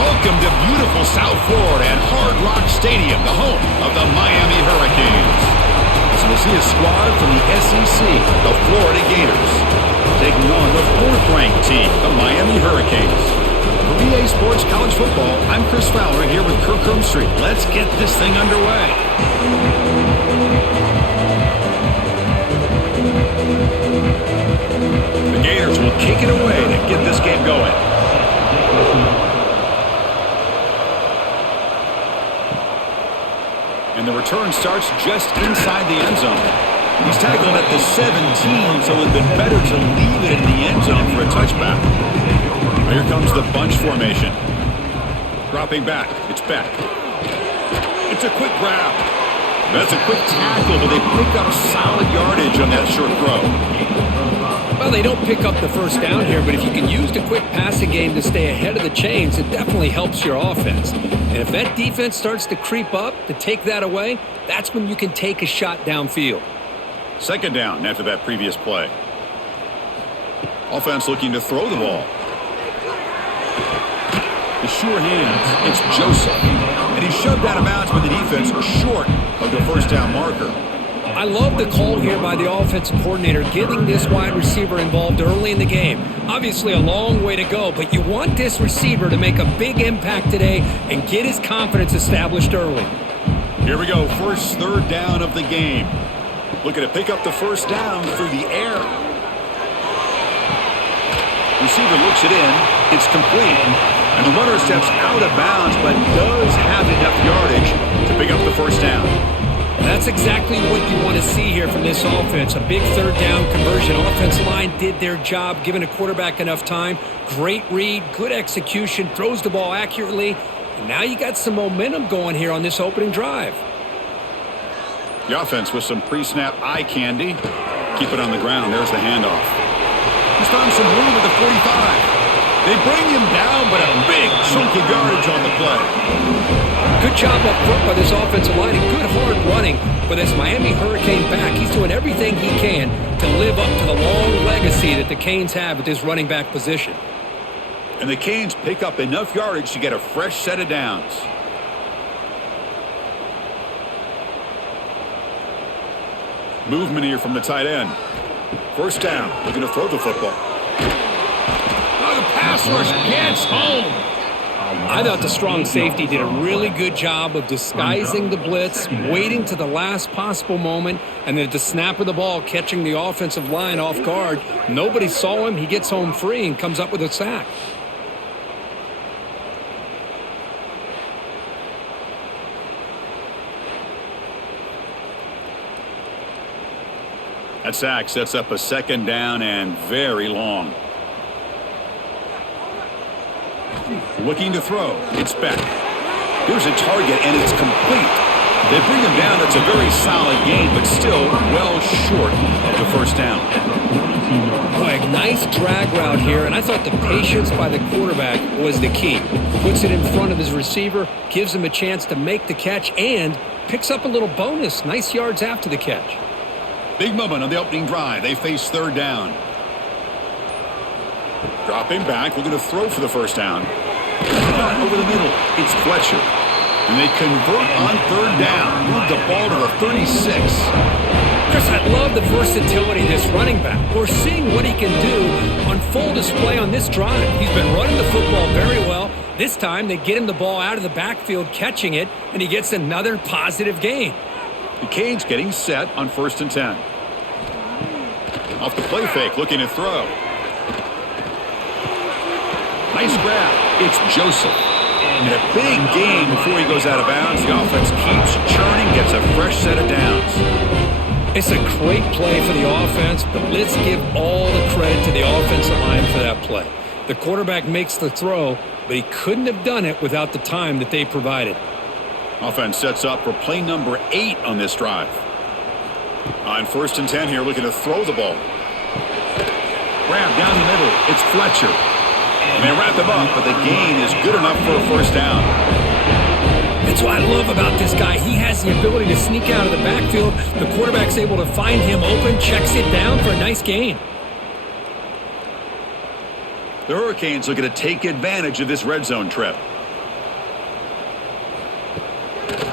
Welcome to beautiful South Florida at Hard Rock Stadium, the home of the Miami Hurricanes. So we'll see a squad from the SEC, the Florida Gators, taking on the fourth-ranked team, the Miami Hurricanes. For VA Sports College Football, I'm Chris Fowler here with Kirk Street. Let's get this thing underway. The Gators will kick it away to get this game going. And the return starts just inside the end zone. He's tackled at the 17, so it would have been better to leave it in the end zone for a touchback. Here comes the bunch formation. Dropping back. It's back. It's a quick grab. That's a quick tackle, but they pick up solid yardage on that short throw. Well, they don't pick up the first down here, but if you can use the quick passing game to stay ahead of the chains, it definitely helps your offense. And if that defense starts to creep up to take that away, that's when you can take a shot downfield. Second down after that previous play. Offense looking to throw the ball. The sure hands. It's Joseph. And he's shoved out of bounds by the defense short of the first down marker. I love the call here by the offensive coordinator, getting this wide receiver involved early in the game. Obviously a long way to go, but you want this receiver to make a big impact today and get his confidence established early. Here we go, first third down of the game. Looking to pick up the first down through the air. Receiver looks it in. It's complete. And the runner steps out of bounds, but does have enough yardage to pick up the first down. That's exactly what you want to see here from this offense. A big third down conversion. Offensive line did their job, giving a quarterback enough time. Great read, good execution, throws the ball accurately. And now you got some momentum going here on this opening drive. The offense with some pre-snap eye candy. Keep it on the ground. There's the handoff. He's found some room at the 45. They bring him down, but a big chunk of yardage on the play. Good job up front by this offensive line and good hard running. But this Miami Hurricane back, he's doing everything he can to live up to the long legacy that the Canes have at this running back position. And the Canes pick up enough yardage to get a fresh set of downs. Movement here from the tight end. First down, looking to throw the football. Oh, the pass rush gets home. I thought the strong safety did a really good job of disguising the blitz, waiting to the last possible moment, and then at the snap of the ball, catching the offensive line off guard. Nobody saw him. He gets home free and comes up with a sack. That sack sets up a second down and very long. Looking to throw. It's back. Here's a target, and it's complete. They bring him down. It's a very solid gain, but still well short of the first down. Boy, a nice drag route here, and I thought the patience by the quarterback was the key. Puts it in front of his receiver, gives him a chance to make the catch, and picks up a little bonus. Nice yards after the catch. Big moment on the opening drive. They face third down. Dropping back, looking to throw for the first down. Over the middle, it's Fletcher. And they convert on third down. Move the ball to the 36. Chris, I love the versatility of this running back. We're seeing what he can do on full display on this drive. He's been running the football very well. This time, they get him the ball out of the backfield, catching it, and he gets another positive gain. The Canes getting set on 1st and 10. Off the play fake, looking to throw. Nice grab. It's Joseph. And a big gain before he goes out of bounds. The offense keeps churning, gets a fresh set of downs. It's a great play for the offense, but let's give all the credit to the offensive line for that play. The quarterback makes the throw, but he couldn't have done it without the time that they provided. Offense sets up for play number 8 on this drive. On 1st and 10 here, looking to throw the ball. Grab down the middle. It's Fletcher. And they wrap him up, but the gain is good enough for a first down. That's what I love about this guy. He has the ability to sneak out of the backfield. The quarterback's able to find him open, checks it down for a nice gain. The Hurricanes looking to take advantage of this red zone trip.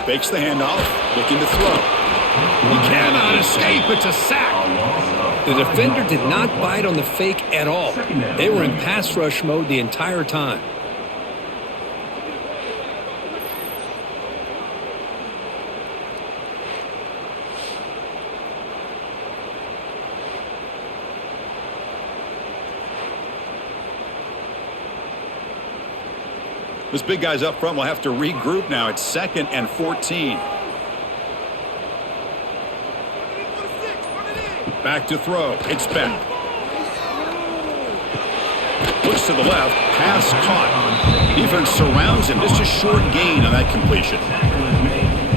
Fakes the handoff, looking to throw. He cannot escape. It's a sack. The defender did not bite on the fake at all. They were in pass rush mode the entire time. This big guy's up front will have to regroup now. It's 2nd and 14. Back to throw. It's back. Looks to the left. Pass caught. Defense surrounds him. Just a short gain on that completion.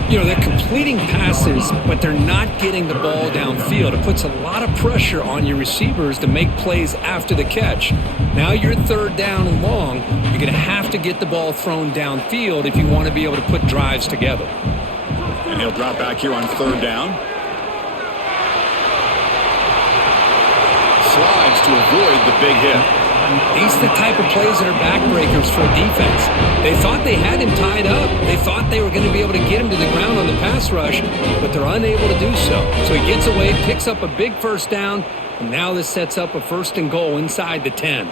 You know, they're completing passes, but they're not getting the ball downfield. It puts a lot of pressure on your receivers to make plays after the catch. Now you're 3rd down and long. You're going to have to get the ball thrown downfield if you want to be able to put drives together. And he'll drop back here on 3rd down. Slides to avoid the big hit. These are the type of plays that are backbreakers for a defense. They thought they had him tied up. They thought they were going to be able to get him to the ground on the pass rush, but they're unable to do so. So he gets away, picks up a big 1st down, and now this sets up a 1st and goal inside the 10.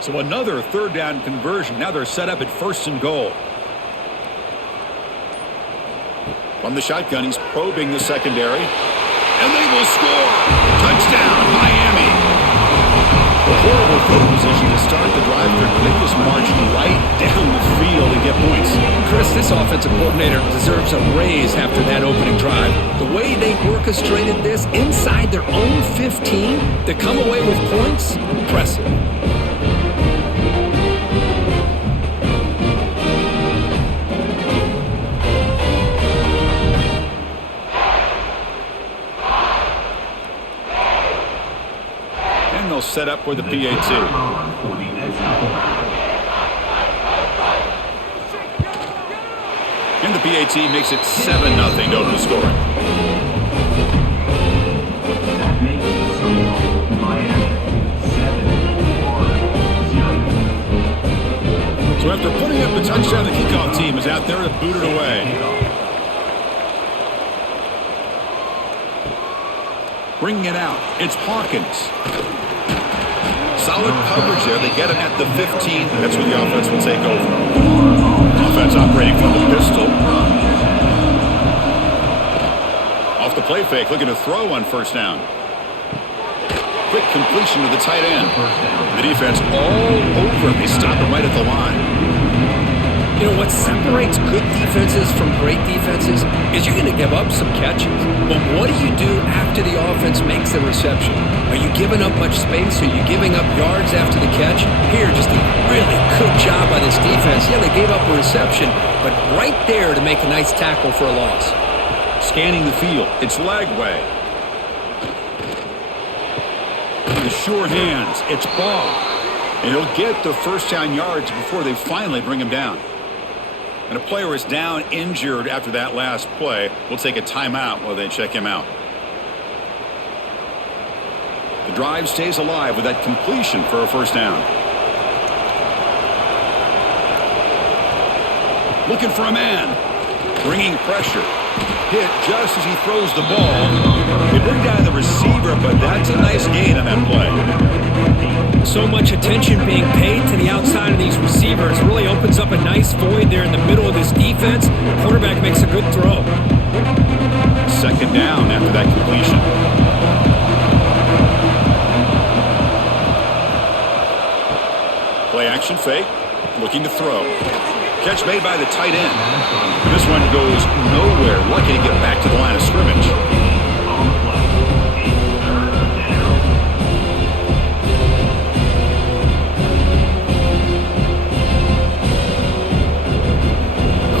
So another 3rd down conversion. Now they're set up at 1st and goal. From the shotgun, he's probing the secondary. And they will score! Touchdown, Miami! A horrible field position to start the drive. They just march right down the field and get points. Chris, this offensive coordinator deserves a raise after that opening drive. The way they orchestrated this inside their own 15 to come away with points, impressive. Set up for the PAT. And the PAT makes it 7-0 to the score. So after putting up the touchdown, the kickoff team is out there to boot it away. Bringing it out, it's Hawkins. Solid coverage there. They get him at the 15. That's where the offense will take over. Offense operating from the pistol. Off the play fake, looking to throw on 1st down. Quick completion to the tight end. The defense all over. They stop him right at the line. You know, what separates good defenses from great defenses is you're going to give up some catches. But what do you do after the offense makes the reception? Are you giving up much space? Are you giving up yards after the catch? Here, just a really good job by this defense. Yeah, they gave up a reception, but right there to make a nice tackle for a loss. Scanning the field. It's Lagway. The sure hands. It's Ball. And he'll get the 1st down yards before they finally bring him down. And a player is down injured after that last play. We'll take a timeout while they check him out. The drive stays alive with that completion for a 1st down. Looking for a man. Bringing pressure. Hit just as he throws the ball. They bring down the receiver, but that's a nice gain on that play. So much attention being paid to the outside of these receivers. Really opens up a nice void there in the middle of this defense. Quarterback makes a good throw. 2nd down after that completion. Play action fake. Looking to throw. Catch made by the tight end. This one goes nowhere. Lucky to get back to the line of scrimmage.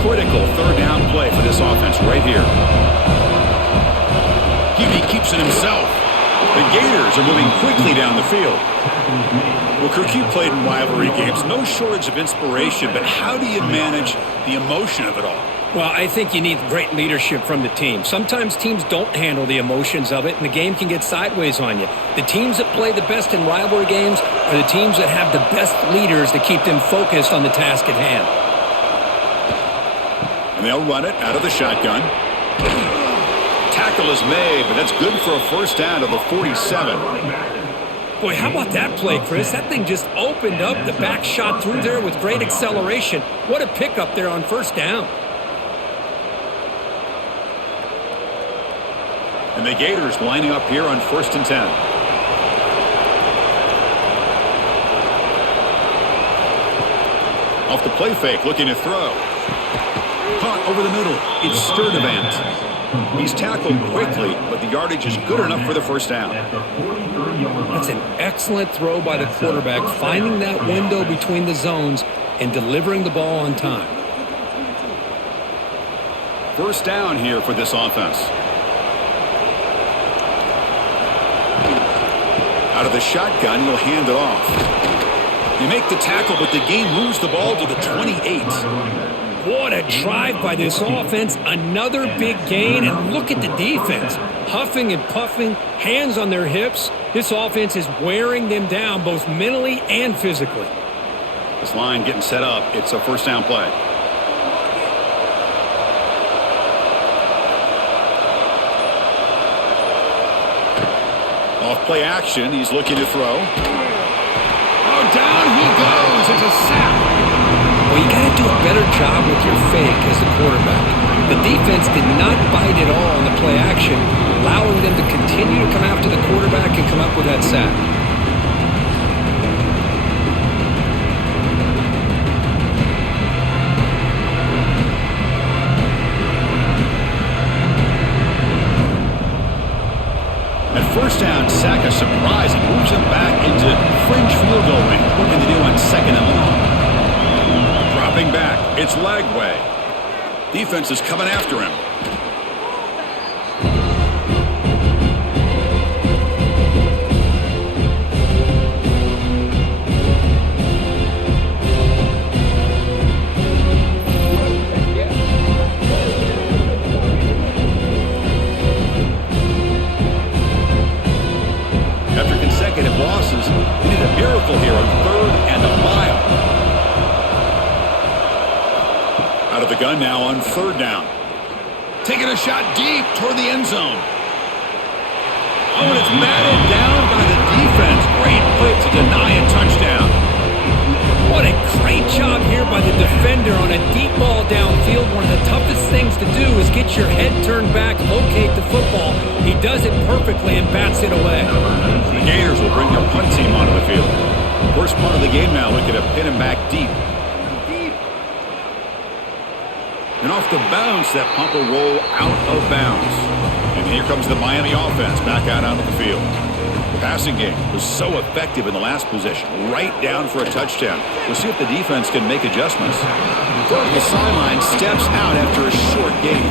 Critical 3rd down play for this offense right here. He keeps it himself. The Gators are moving quickly down the field. Well, Kirk, you played in rivalry games. No shortage of inspiration, but how do you manage the emotion of it all? Well, I think you need great leadership from the team. Sometimes teams don't handle the emotions of it, and the game can get sideways on you. The teams that play the best in rivalry games are the teams that have the best leaders to keep them focused on the task at hand. And they'll run it out of the shotgun. Tackle is made, but that's good for a first down to the 47. Boy, how about that play, Chris? That thing just opened up. The back shot through there with great acceleration. What a pickup there on first down. And the Gators lining up here on 1st and 10. Off the play fake, looking to throw. Caught over the middle. It's Sturdivant. He's tackled quickly, but the yardage is good enough for the first down. That's an excellent throw by the quarterback, finding that window between the zones and delivering the ball on time. First down here for this offense. Out of the shotgun, he'll hand it off. You make the tackle, but the game moves the ball to the 28. What a drive by this offense. Another big gain, and look at the defense. Huffing and puffing, hands on their hips. This offense is wearing them down both mentally and physically. This line getting set up. It's a first down play. Off play action, he's looking to throw. Oh, down he goes. It's a sack. Well, you got to do a better job with your fake as the quarterback. The defense did not bite at all on the play action, allowing them to continue to come after the quarterback and come up with that sack. At first down, sack a surprise and moves him back into fringe field goal range. Looking to do on 2nd and long. Dropping back, it's Lagway. Defense is coming after him. After consecutive losses, they need a miracle here on 3rd and a mile. Out of the gun now on 3rd down. Taking a shot deep toward the end zone. Oh, and it's batted down by the defense. Great play to deny a touchdown. What a great job here by the defender on a deep ball downfield. One of the toughest things to do is get your head turned back, locate the football. He does it perfectly and bats it away. The Gators will bring their punt team onto the field. First punt of the game now, looking to pin him back deep. And off the bounce, that punt will roll out of bounds. And here comes the Miami offense back out onto the field. The passing game was so effective in the last possession, right down for a touchdown. We'll see if the defense can make adjustments. The sideline steps out after a short gain.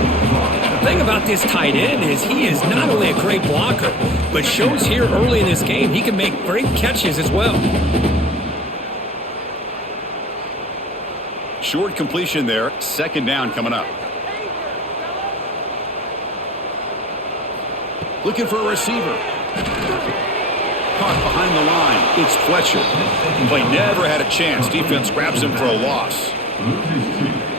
The thing about this tight end is he is not only a great blocker, but shows here early in this game he can make great catches as well. Short completion there. 2nd down coming up. Looking for a receiver. Caught behind the line. It's Fletcher. Play never had a chance. Defense grabs him for a loss.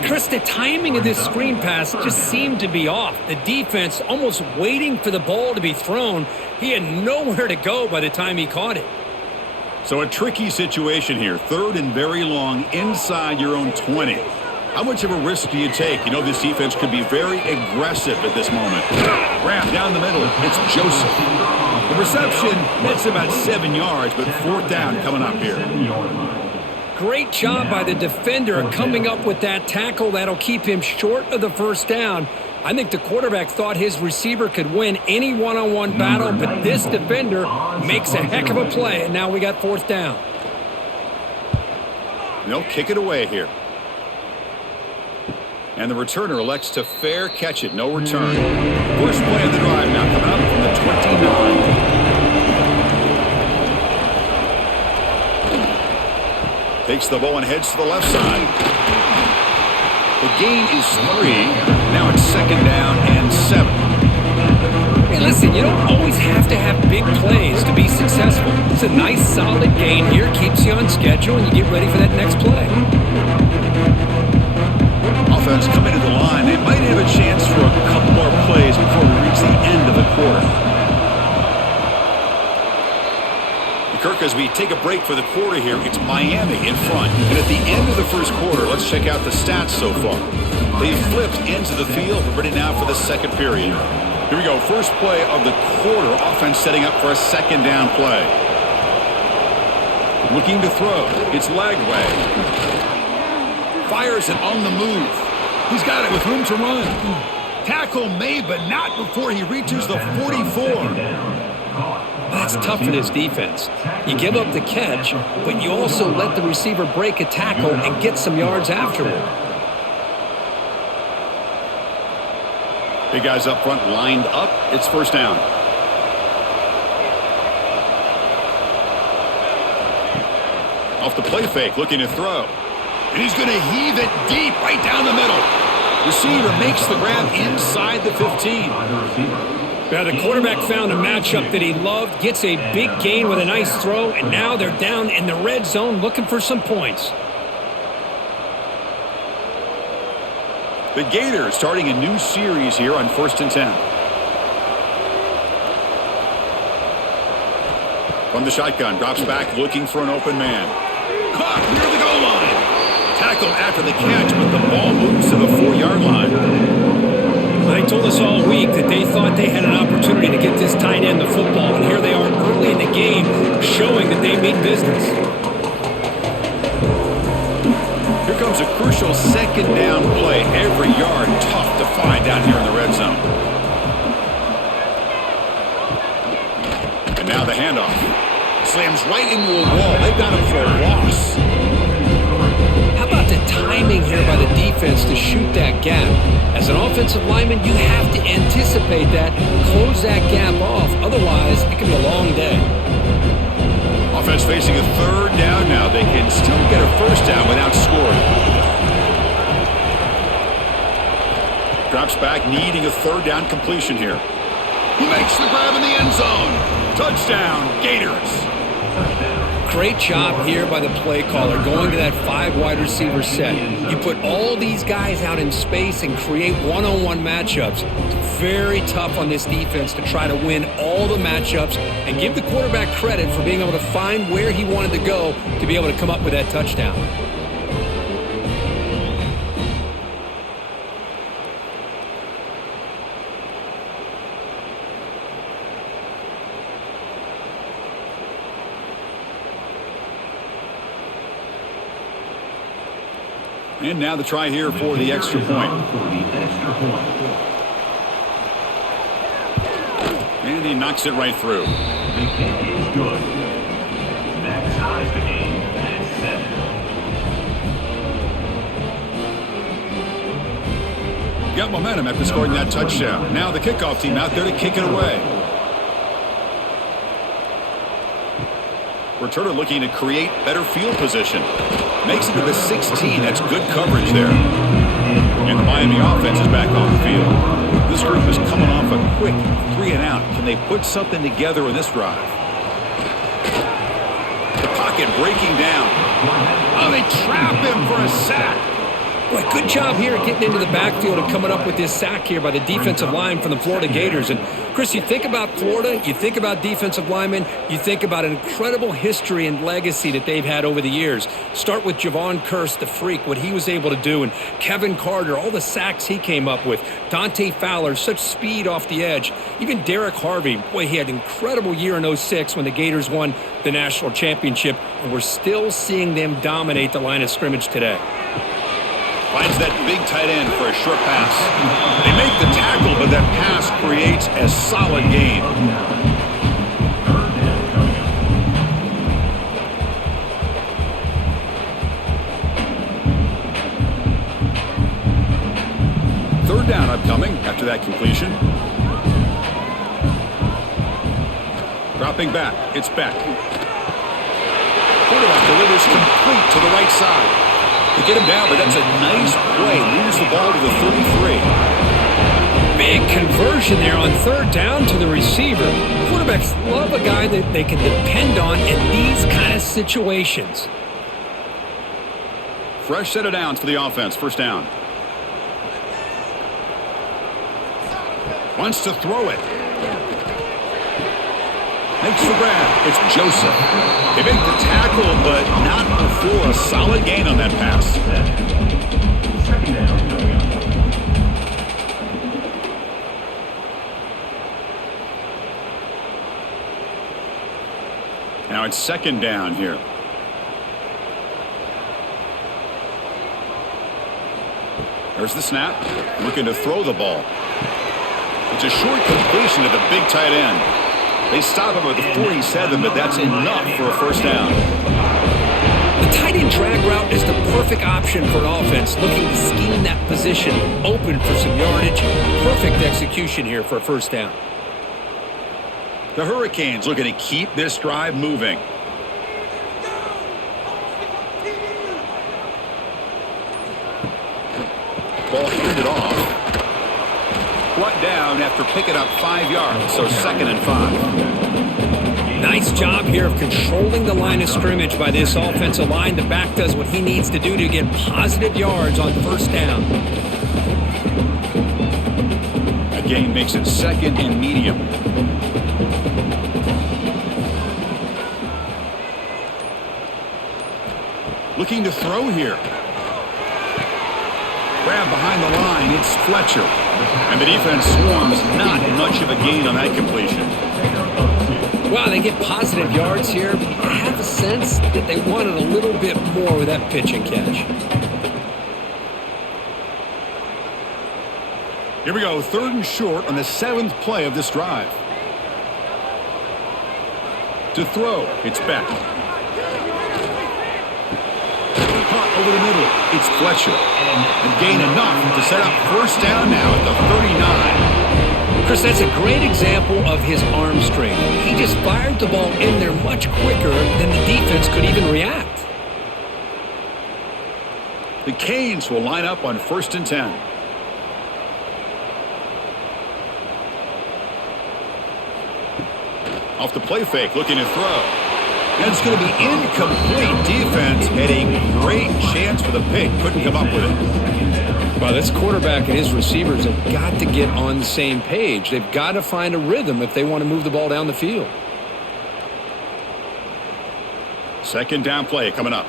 Chris, the timing of this screen pass just seemed to be off. The defense almost waiting for the ball to be thrown. He had nowhere to go by the time he caught it. So a tricky situation here. 3rd and very long inside your own 20. How much of a risk do you take? You know this defense could be very aggressive at this moment. Wrap down the middle. It's Joseph. The reception, that's about 7 yards, but 4th down coming up here. Great job by the defender coming up with that tackle. That'll keep him short of the first down. I think the quarterback thought his receiver could win any one-on-one battle, but this defender makes a heck of a play, and now we got 4th down. They'll kick it away here. And the returner elects to fair catch it. No return. First play of the drive now coming up from the 29. Takes the ball and heads to the left side. The gain is 3. Now it's 2nd down and 7. Hey, listen, you don't always have to have big plays to be successful. It's a nice, solid gain here. Keeps you on schedule, and you get ready for that next play. Offense coming to the line Mark, as we take a break for the quarter here, it's Miami in front. And at the end of the first quarter, let's check out the stats so far. They've flipped into the field, ready now for the second period. Here we go, first play of the quarter. Offense setting up for a second down play. Looking to throw. It's Lagway. Fires it on the move. He's got it with room to run. Tackle made, but not before he reaches the 44. That's tough for this defense. You give up the catch, but you also let the receiver break a tackle and get some yards afterward. Big guys up front lined up. It's first down. Off the play fake, looking to throw. And he's going to heave it deep right down the middle. Receiver makes the grab inside the 15. Now the quarterback found a matchup that he loved, gets a big gain with a nice throw, and now they're down in the red zone looking for some points. The Gators starting a new series here on 1st and 10. From the shotgun, drops back looking for an open man. Caught near the goal line. Tackled after the catch, but the ball moves to the 4-yard line. They told us all week that they thought they had an opportunity to get this tight end the football, and here they are early in the game showing that they mean business. Here comes a crucial second down play. Every yard tough to find down here in the red zone. And now the handoff. Slams right into a wall. They've got him for a loss. How about the timing here by the defense to shoot that gap? As an offensive lineman, you have to anticipate that, close that gap off. Otherwise, it can be a long day. Offense facing a third down now. They can still get a first down without scoring. Drops back, needing a third down completion here. He makes the grab in the end zone. Touchdown, Gators. Great job here by the play caller, going to that 5 wide receiver set. You put all these guys out in space and create one-on-one matchups. It's very tough on this defense to try to win all the matchups and give the quarterback credit for being able to find where he wanted to go to be able to come up with that touchdown. And now the try here for the extra point. And he knocks it right through. Got momentum after scoring that touchdown. Now the kickoff team out there to kick it away. Returner looking to create better field position. Makes it to the 16. That's good coverage there. And the Miami offense is back on the field. This group is coming off a quick 3 and out. Can they put something together in this drive? The pocket breaking down. Oh, they trap him for a sack. Boy, good job here getting into the backfield and coming up with this sack here by the defensive line from the Florida Gators. And, Chris, you think about Florida, you think about defensive linemen, you think about an incredible history and legacy that they've had over the years. Start with Javon Kearse, the freak, what he was able to do, and Kevin Carter, all the sacks he came up with. Dante Fowler, such speed off the edge. Even Derek Harvey, boy, he had an incredible year in 06 when the Gators won the national championship, and we're still seeing them dominate the line of scrimmage today. Finds that big tight end for a short pass. They make the tackle, but that pass creates a solid gain. Third down upcoming after that completion. Dropping back, it's Beck. Quarterback delivers complete to the right side. They get him down, but that's a nice play. Moves the ball to the 33. Big conversion there on third down to the receiver. Quarterbacks love a guy that they can depend on in these kind of situations. Fresh set of downs for the offense. First down. Wants to throw it. Makes the grab. It's Joseph. They make the tackle, but not before a solid gain on that pass. Now it's second down here. There's the snap. Looking to throw the ball. It's a short completion to the big tight end. They stop him at the 47, but that's enough for a first down. The tight end drag route is the perfect option for an offense looking to scheme that position open for some yardage. Perfect execution here for a first down. The Hurricanes looking to keep this drive moving. Ball handed off. Brought down after picking up 5 yards, so 2nd and 5. Nice job here of controlling the line of scrimmage by this offensive line. The back does what he needs to do to get positive yards on first down. A gain makes it 2nd and medium. Looking to throw here. Grab behind the line. It's Fletcher. And the defense swarms. Not much of a gain on that completion. Wow, they get positive yards here. I have a sense that they wanted a little bit more with that pitch and catch. Here we go. 3rd and short on the 7th play of this drive. To throw. It's Beck. Caught over the middle. It's Fletcher. And gain enough to set up first down now at the 39. Chris, that's a great example of his arm strength. He just fired the ball in there much quicker than the defense could even react. The Canes will line up on 1st and 10. Off the play fake, looking to throw. And it's going to be incomplete. Defense had a great chance for the pick. Couldn't come up with it. Well, this quarterback and his receivers have got to get on the same page. They've got to find a rhythm if they want to move the ball down the field. 2nd down play coming up.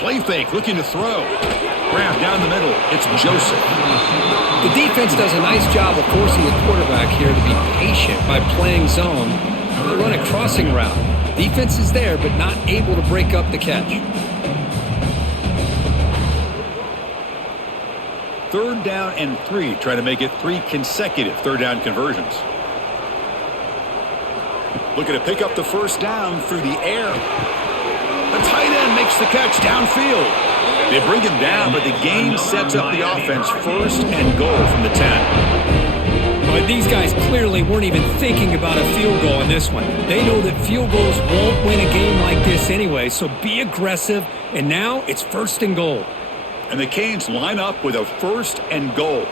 Play fake, looking to throw. Grab down the middle. It's Joseph. The defense does a nice job of forcing the quarterback here to be patient by playing zone. They run a crossing route. Defense is there, but not able to break up the catch. 3rd down and 3. Try to make it 3 consecutive 3rd down conversions. Looking to pick up the first down through the air. The tight end makes the catch downfield. They bring him down, but the game sets up the offense 1st and goal from the 10. But these guys clearly weren't even thinking about a field goal in this one. They know that field goals won't win a game like this anyway, so be aggressive, and now it's 1st and goal. And the Canes line up with a 1st and goal.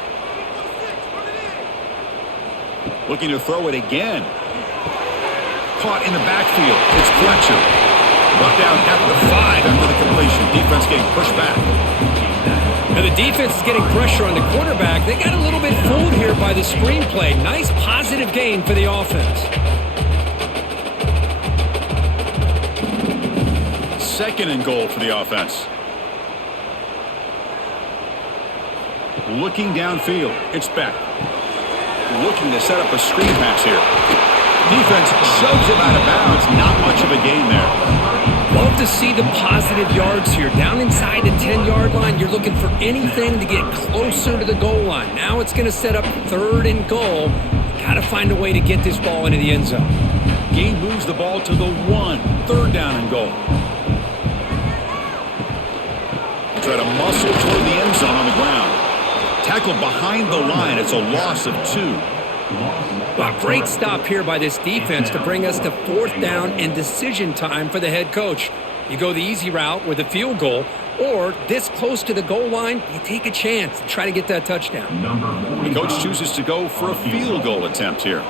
Looking to throw it again. Caught in the backfield. It's Fletcher. Brought down at the 5 after the completion. Defense getting pushed back. Now the defense is getting pressure on the quarterback. They got a little bit fooled here by the screenplay. Nice positive gain for the offense. 2nd and goal for the offense. Looking downfield. It's Beck. Looking to set up a screen pass here. Defense shoves him out of bounds. Not much of a gain there. Love to see the positive yards here. Down inside the 10-yard line, you're looking for anything to get closer to the goal line. Now it's going to set up 3rd and goal. Got to find a way to get this ball into the end zone. Gain moves the ball to the 1. 3rd down and goal. Try to muscle toward the end zone on the ground. Tackled behind the line. It's a loss of 2. Well, great stop here by this defense to bring us to 4th down and decision time for the head coach. You go the easy route with a field goal, or this close to the goal line, you take a chance to try to get that touchdown. The coach chooses to go for a field goal attempt here.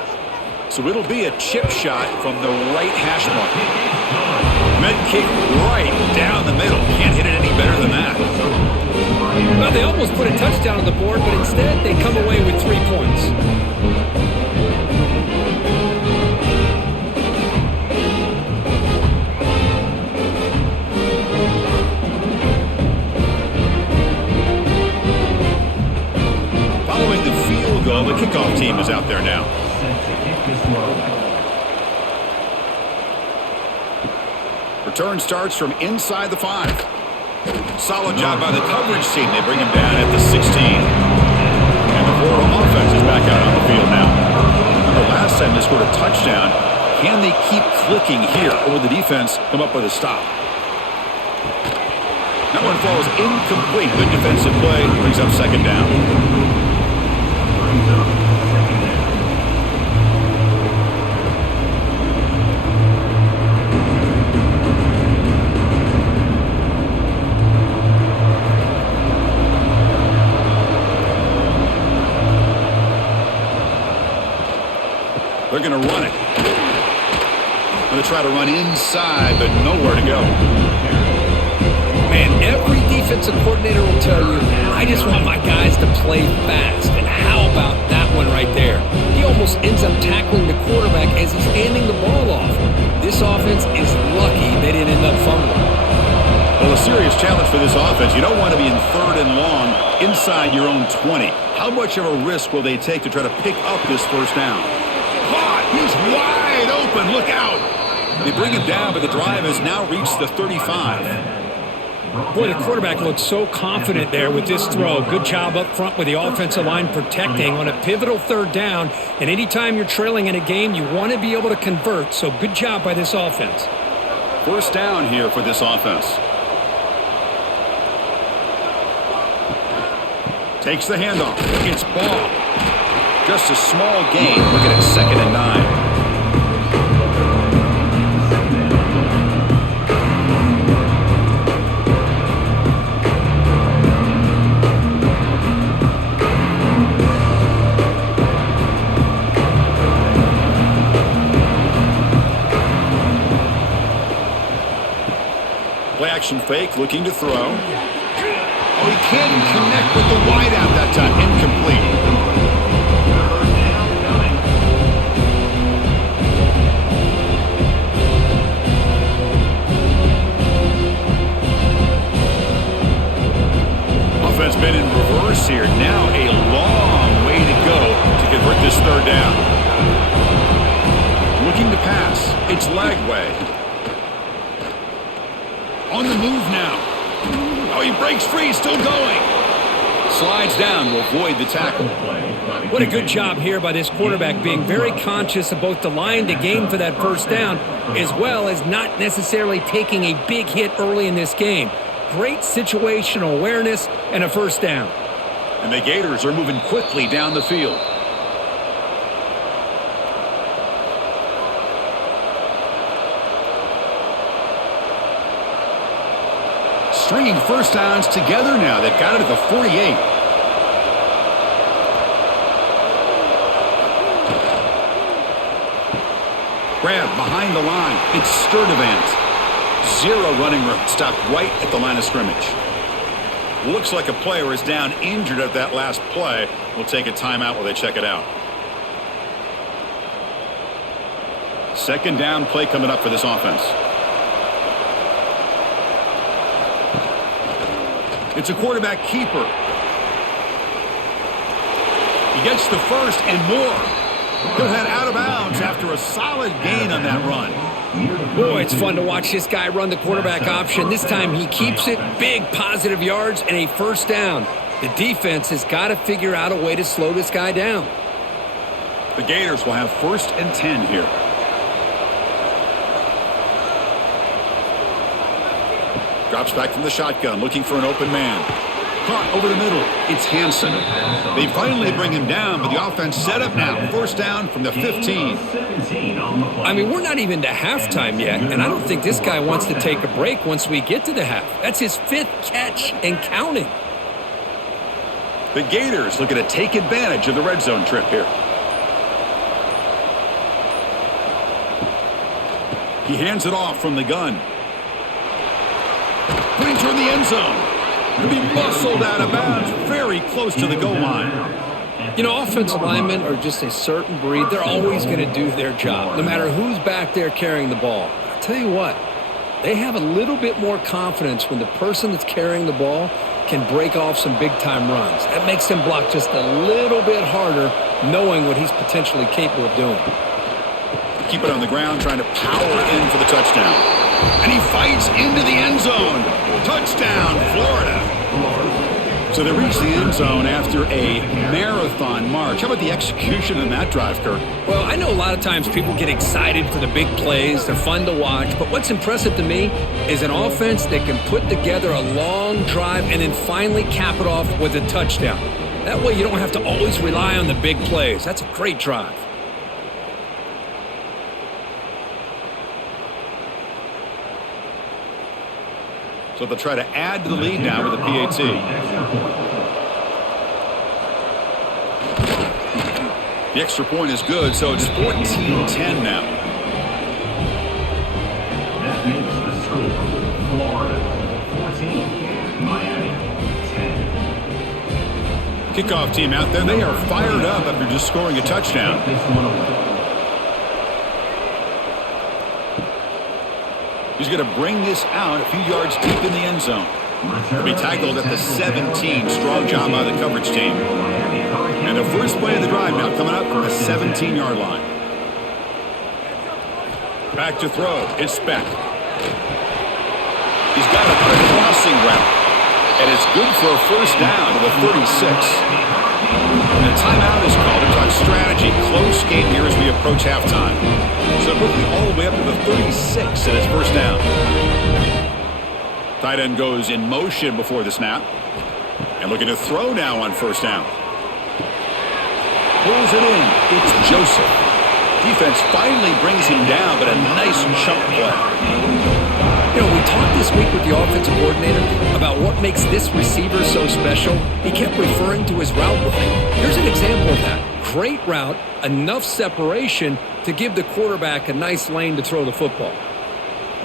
So it'll be a chip shot from the right hash mark. Med kick right down the middle. Can't hit it any better than that. Well, they almost put a touchdown on the board, but instead they come away with 3 points. Following the field goal, the kickoff team is out there now. Return starts from inside the 5. Solid job by the coverage team. They bring him down at the 16. And the Florida offense is back out on the field now. Remember last time they scored a touchdown. Can they keep clicking here, or will the defense come up with a stop? That one falls incomplete. Good defensive play. Brings up second down. They're going to run it. Going to try to run inside, but nowhere to go. Man, every defensive coordinator will tell you, I just want my guys to play fast. And how about that one right there? He almost ends up tackling the quarterback as he's handing the ball off. This offense is lucky they didn't end up fumbling. Well, a serious challenge for this offense. You don't want to be in 3rd and long inside your own 20. How much of a risk will they take to try to pick up this first down? Caught! He's wide open! Look out! They bring him down, but the drive has now reached the 35. Boy, the quarterback looks so confident there with this throw. Good job up front with the offensive line protecting on a pivotal 3rd down. And anytime you're trailing in a game, you want to be able to convert. So good job by this offense. First down here for this offense. Takes the handoff. It's ball. Just a small gain. Looking at 2nd and 9. Play action fake, looking to throw. Oh, he can't connect with the wideout that time. Incomplete. Offense been in reverse here. Now a long way to go to convert this 3rd down. Looking to pass. It's Lagway. On the move now. Oh, he breaks free, still going. Slides down, will avoid the tackle. What a good job here by this quarterback, being very conscious of both the line to gain for that first down, as well as not necessarily taking a big hit early in this game. Great situational awareness and a first down. And the Gators are moving quickly down the field. Stringing first downs together now. They've got it at the 48. Grab behind the line. It's Sturdivant. 0 running room. Stopped right at the line of scrimmage. Looks like a player is down injured at that last play. We'll take a timeout while they check it out. 2nd down play coming up for this offense. It's a quarterback keeper. He gets the first and more. He'll head out of bounds after a solid gain on that run. Boy, it's fun to watch this guy run the quarterback option. This time he keeps it. Big positive yards and a first down. The defense has got to figure out a way to slow this guy down. The Gators will have 1st and 10 here. Drops back from the shotgun, looking for an open man. Caught over the middle. It's Hansen. They finally bring him down, but the offense set up now. First down from the 15. I mean, we're not even to halftime yet, and I don't think this guy wants to take a break once we get to the half. That's his 5th catch and counting. The Gators looking to take advantage of the red zone trip here. He hands it off from the gun. Putting toward the end zone. To be muscled out of bounds very close to the goal line. You know, offensive linemen are just a certain breed. They're always going to do their job, no matter who's back there carrying the ball. I'll tell you what, they have a little bit more confidence when the person that's carrying the ball can break off some big-time runs. That makes them block just a little bit harder, knowing what he's potentially capable of doing. Keep it on the ground, trying to power in for the touchdown. And he fights into the end zone. Touchdown, Florida. So they reach the end zone after a marathon march. How about the execution in that drive, Kirk? Well, I know a lot of times people get excited for the big plays. They're fun to watch. But what's impressive to me is an offense that can put together a long drive and then finally cap it off with a touchdown. That way you don't have to always rely on the big plays. That's a great drive. So they'll try to add to the lead now with a PAT. The extra point is good, so it's 14-10 now. That makes the score Florida 14, Miami 10. Kickoff team out there. They are fired up after just scoring a touchdown. He's going to bring this out a few yards deep in the end zone. He'll be tackled at the 17. Strong job by the coverage team. And the first play of the drive now coming up from the 17-yard line. Back to throw. It's Beck. He's got a crossing route. And it's good for a first down to the 36. And a timeout is called to talk strategy. Close game here as we approach halftime. So quickly all the way up to the 36 at his first down. Tight end goes in motion before the snap. And looking to throw now on first down. Pulls it in. It's Joseph. Defense finally brings him down, but a nice chunk play. You know, we talked this week with the offensive coordinator about what makes this receiver so special. He kept referring to his route running. Here's an example of that. Great route, enough separation to give the quarterback a nice lane to throw the football.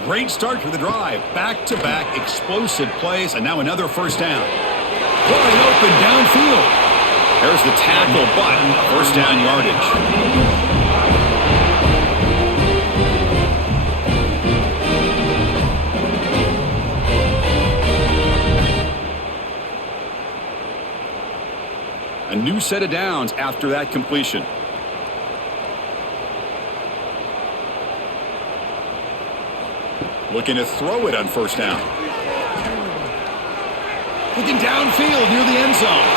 Great start to the drive. Back-to-back explosive plays, and now another first down. Wide open downfield. There's the tackle, but first down yardage. A new set of downs after that completion. Looking to throw it on first down. Looking downfield near the end zone.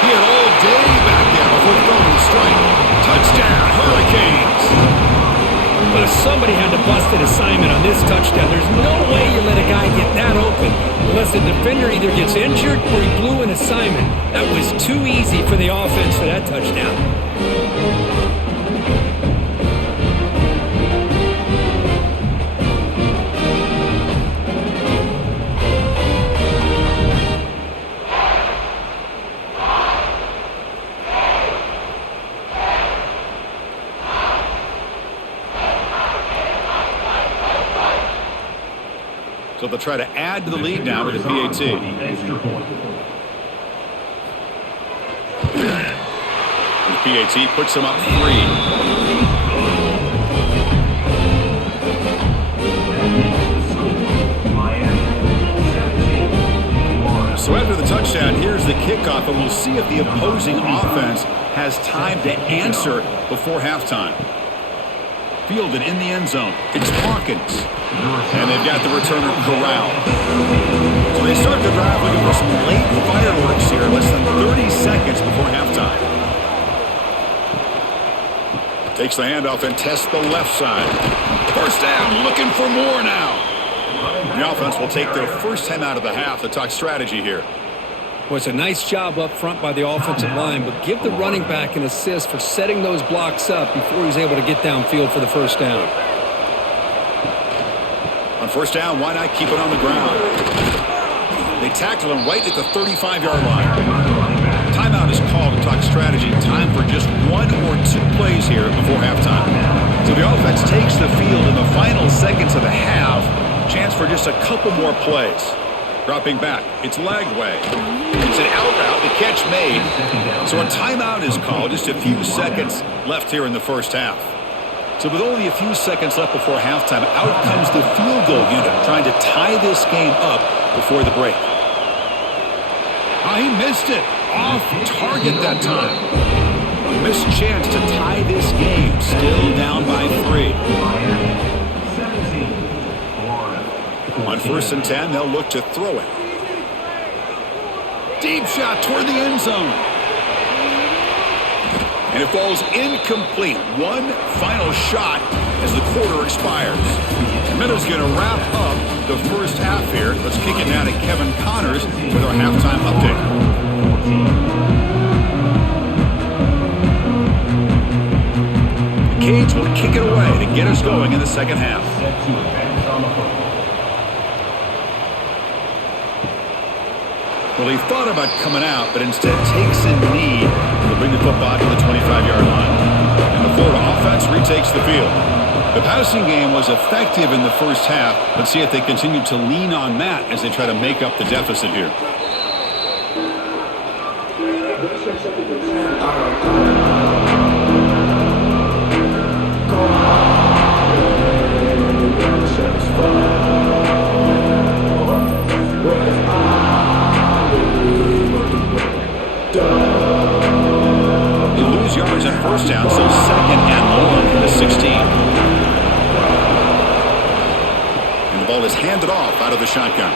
He had all day back there before throwing the strike. Touchdown, Hurricanes. Well, somebody had to bust an assignment on this touchdown. There's no way you let a guy get that open unless the defender either gets injured or he blew an assignment. That was too easy for the offense for that touchdown. So they'll try to add to the lead now with a PAT. The PAT puts them up 3. So after the touchdown, here's the kickoff, and we'll see if the opposing offense has time to answer before halftime. Fielded in the end zone. It's Hawkins. And they've got the returner corralled. So they start the drive looking for some late fireworks here, less than 30 seconds before halftime. Takes the handoff and tests the left side. First down, looking for more now. The offense will take their first time out of the half to talk strategy here. Well, it's a nice job up front by the offensive line, but give the running back an assist for setting those blocks up before he's able to get downfield for the first down. On first down, why not keep it on the ground? They tackle him right at the 35-yard line. Timeout is called to talk strategy. Time for just 1 or 2 plays here before halftime. So the offense takes the field in the final seconds of the half. Chance for just a couple more plays. Dropping back, it's Lagway. It's an out route, the catch made. So a timeout is called, just a few seconds left here in the first half. So with only a few seconds left before halftime, out comes the field goal unit, trying to tie this game up before the break. Oh, he missed it. Off target that time. A missed chance to tie this game. Still down by 3. On 1st and 10, they'll look to throw it. Deep shot toward the end zone. And it falls incomplete. One final shot as the quarter expires. The Meadows going to wrap up the first half here. Let's kick it now to Kevin Connors with our halftime update. The Canes will kick it away to get us going in the second half. Well, he thought about coming out, but instead takes a knee to bring the football to the 25-yard line. And the Florida offense retakes the field. The passing game was effective in the first half. Let's see if they continue to lean on that as they try to make up the deficit here. They lose yards on first down, so 2nd and long from the 16. And the ball is handed off out of the shotgun.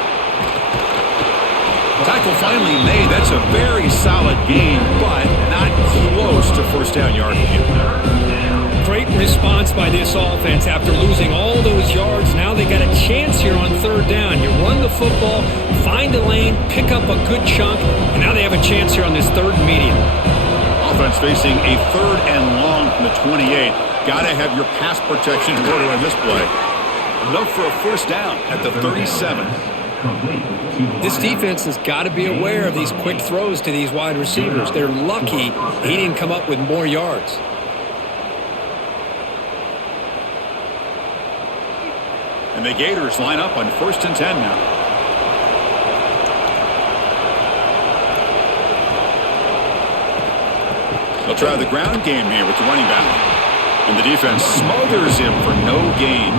Tackle finally made. That's a very solid gain, but not close to first down yardage. Great response by this offense after losing all those yards. Now they got a chance here on 3rd down. You run the football, find a lane, pick up a good chunk, and now they have a chance here on this 3rd and medium. Offense facing a 3rd and long from the 28. Got to have your pass protection in order on this play. Enough for a first down at the 37. This defense has got to be aware of these quick throws to these wide receivers. They're lucky he didn't come up with more yards. And the Gators line up on 1st and 10 now. They'll try the ground game here with the running back. And the defense smothers him for no gain.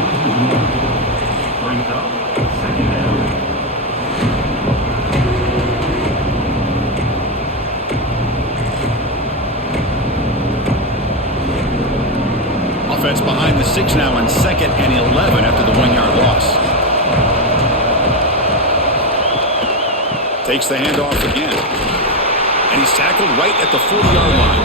Offense behind the 6 now on 2nd and 11 after the 1-yard loss. Takes the handoff again. And he's tackled right at the 40-yard line.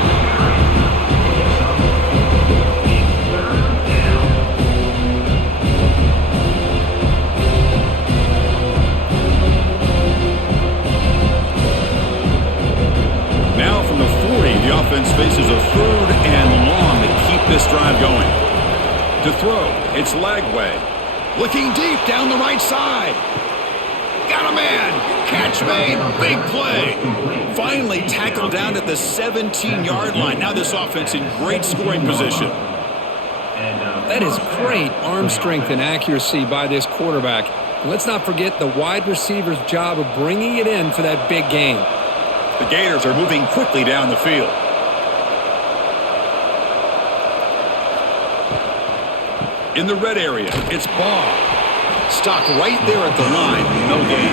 Now from the 40, the offense faces a 3rd and long to keep this drive going. To throw, it's Lagway. Looking deep down the right side. Got a man. Catch made. Big play. Finally tackled down at the 17-yard line. Now this offense in great scoring position. That is great arm strength and accuracy by this quarterback. And let's not forget the wide receiver's job of bringing it in for that big gain. The Gators are moving quickly down the field. In the red area, it's Baugh. Stopped right there at the line. No gain.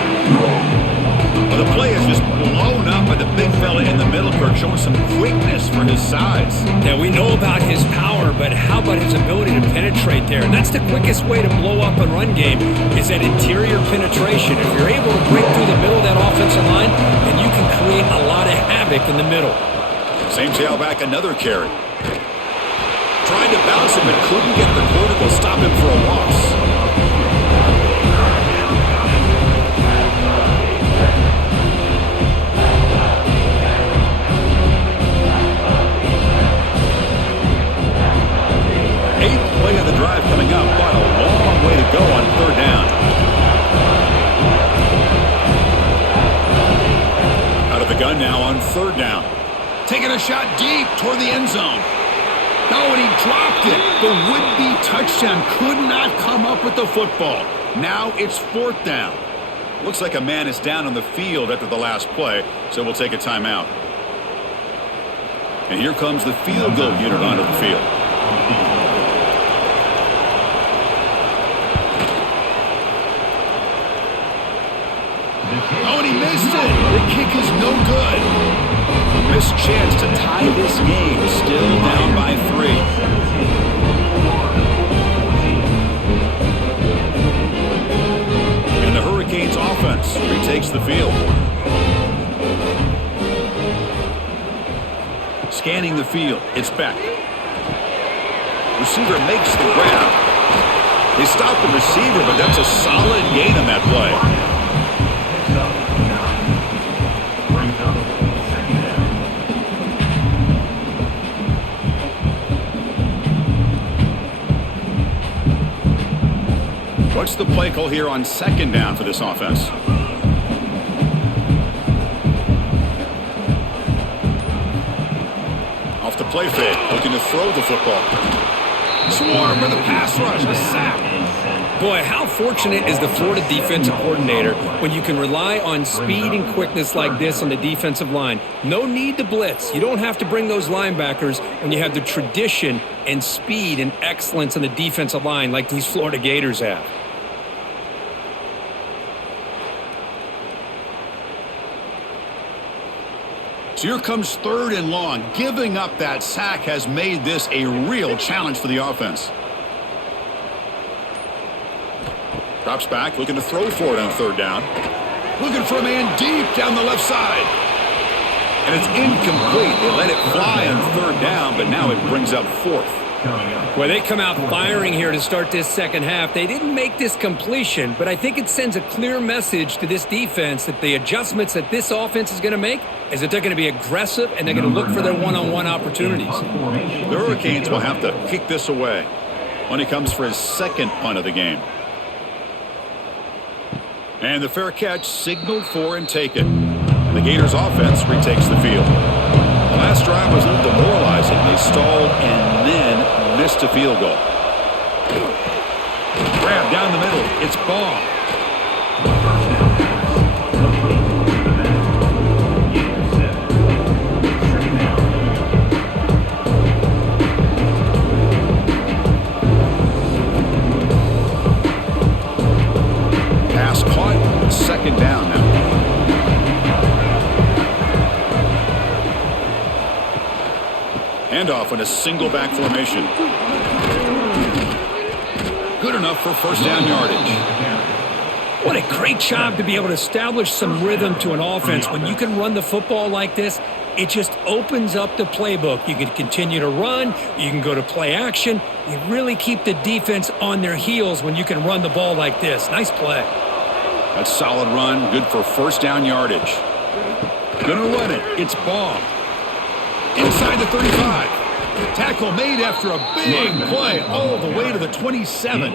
Well, the play is just blown up by the big fella in the middle. Kirk showing some quickness for his size. Yeah, we know about his power, but how about his ability to penetrate there? And that's the quickest way to blow up a run game is that interior penetration. If you're able to break through the middle of that offensive line, then you can create a lot of havoc in the middle. Same tailback, another carry. Trying to bounce him, but couldn't get the vertical stop him for a loss. Eighth play of the drive coming up, but a long way to go on 3rd down. Out of the gun now on 3rd down. Taking a shot deep toward the end zone. No, and he dropped it. The would-be touchdown could not come up with the football. Now it's 4th down. Looks like a man is down on the field after the last play, so we'll take a timeout. And here comes the field goal unit onto the field. Oh, and he missed it. The kick is no good. A missed chance to tie this game. Still down by 3. And the Hurricanes offense retakes the field. Scanning the field. It's Beck. Receiver makes the grab. They stop the receiver, but that's a solid gain on that play. What's the play call here on second down for this offense? Off the play fake, looking to throw the football. Swarm with a pass rush, a sack. Boy, how fortunate is the Florida defensive coordinator when you can rely on speed and quickness like this on the defensive line. No need to blitz. You don't have to bring those linebackers when you have the tradition and speed and excellence on the defensive line like these Florida Gators have. So here comes 3rd and long. Giving up that sack has made this a real challenge for the offense. Drops back, looking to throw for it on 3rd down. Looking for a man deep down the left side. And it's incomplete. They let it fly on 3rd down, but now it brings up 4th. Well, they come out firing here to start this second half. They didn't make this completion, but I think it sends a clear message to this defense that the adjustments that this offense is going to make is that they're going to be aggressive and they're going to look for their one-on-one opportunities. The Hurricanes will have to kick this away when he comes for his 2nd punt of the game. And the fair catch signaled for and taken. And the Gators offense retakes the field. The last drive was a little demoralizing. They stalled and then missed a field goal. Grab down the middle. It's Ball. Pass caught. 2nd down now. Handoff in a single back formation. Good enough for 1st down yardage. What a great job to be able to establish some rhythm to an offense. When you can run the football like this, it just opens up the playbook. You can continue to run. You can go to play action. You really keep the defense on their heels when you can run the ball like this. Nice play. That's solid run. Good for 1st down yardage. Gonna run it. It's Ball. Inside the 35. Tackle made after a big play all the way to the 27.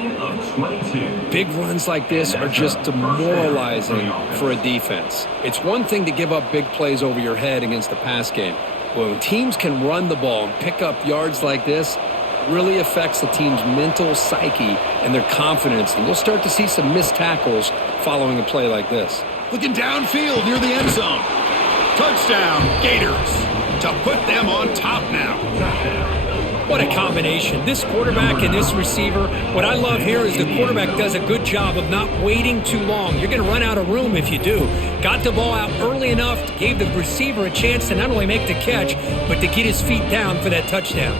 Big runs like this are just demoralizing for a defense. It's one thing to give up big plays over your head against the pass game. When teams can run the ball and pick up yards like this, it really affects the team's mental psyche and their confidence. And you'll start to see some missed tackles following a play like this. Looking downfield near the end zone. Touchdown, Gators. To put them on top now. What a combination. This quarterback and this receiver, what I love here is the quarterback does a good job of not waiting too long. You're going to run out of room if you do. Got the ball out early enough, gave the receiver a chance to not only make the catch, but to get his feet down for that touchdown.